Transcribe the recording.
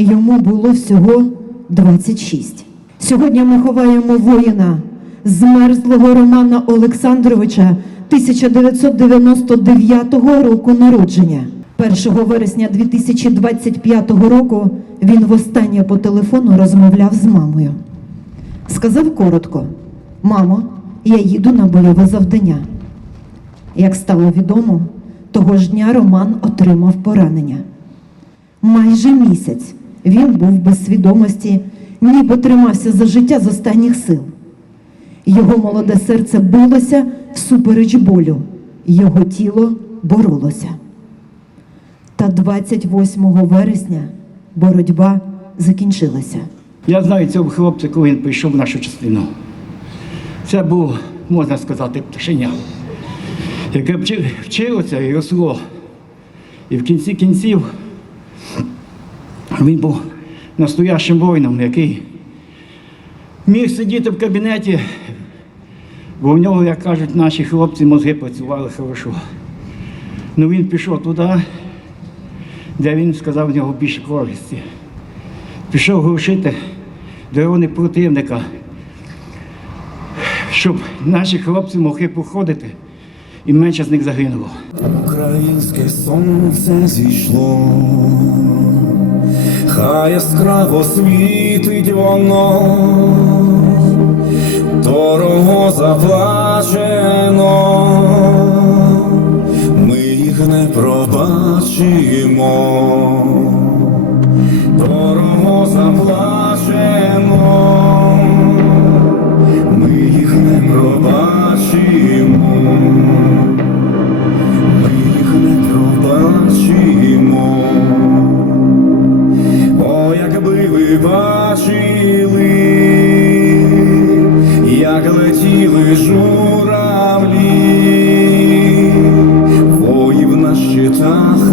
і йому було всього 26. Сьогодні ми ховаємо воїна змерзлого Романа Олександровича 1999 року народження. 1 вересня 2025 року він востаннє по телефону розмовляв з мамою. Сказав коротко: Мамо, я їду на бойове завдання. Як стало відомо, того ж дня Роман отримав поранення. Майже місяць він був без свідомості, ніби тримався за життя з останніх сил. Його молоде серце билося всупереч болю, його тіло боролося. Та 28 вересня боротьба закінчилася. Я знаю цього хлопця, коли він прийшов в нашу частину. Це був, можна сказати, пташеня, яке вчи- вчилося і росло. І в кінці кінців він був настоящим воїном, який міг сидіти в кабінеті, бо в нього, як кажуть наші хлопці, мозги працювали хорошо. Ну він пішов туди, де він сказав, в нього більше користі пішов глушити дрони противника, щоб наші хлопці могли походити і менше з них загинуло. Українське сонце зійшло, хай яскраво світить воно, дорого заплачено, ми їх не пробачимо, бачили, як летіли журавлі, воїв на щитах.